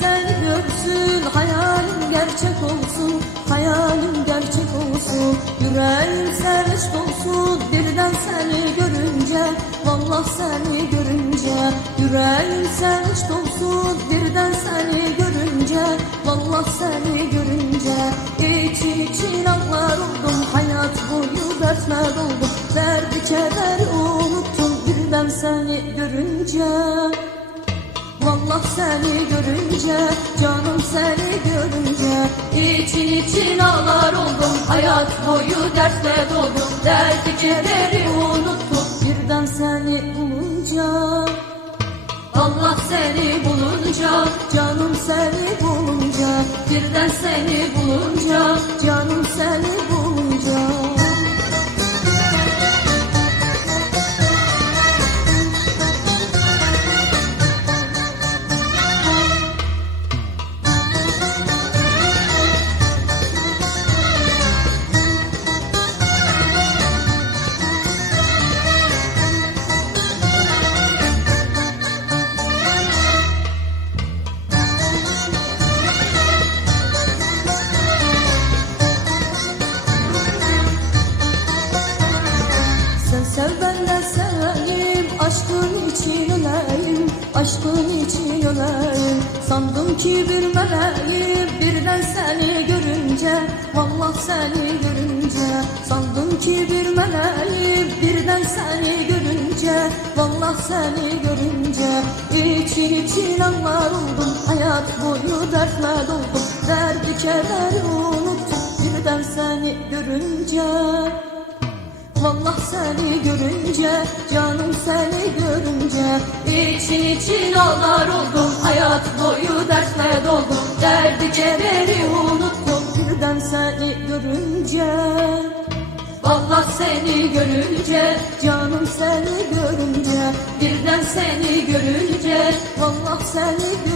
Seni görsün Hayalim gerçek olsun Hayalim gerçek olsun. Yüreğim sevinç dolsun Birden seni görünce Vallahi seni görünce. Yüreğim sevinç dolsun Birden seni görünce Vallahi seni görünce. İçin için anlar oldum Hayat boyu dertle doldum Derdi kederi unuttum Birden seni görünce Vallahi seni görünce, canım seni görünce. İçin için ağlar oldum, hayat boyu dertle doldum. Derdi kederi unuttum, birden seni bulunca. Allah seni bulunca, canım seni bulunca. Birden seni bulunca, canım seni bulunca Sen sev ben de seveyim. Aşkın için öleyim Aşkın için öleyim. Sandım ki bir meleğim Birden seni görünce Vallahi seni görünce. Sandım ki bir meleğim Birden seni görünce Vallahi seni görünce. İçin için anlar oldum Hayat boyu dertle doldum Derdi kederi unuttum Birden seni görünce Vallahi seni görünce, canım seni görünce için için ağlar oldum, hayat boyu dertle doldum Derdi kederi unuttum, birden seni görünce Vallahi seni görünce, canım seni görünce Birden seni görünce, vallahi seni görünce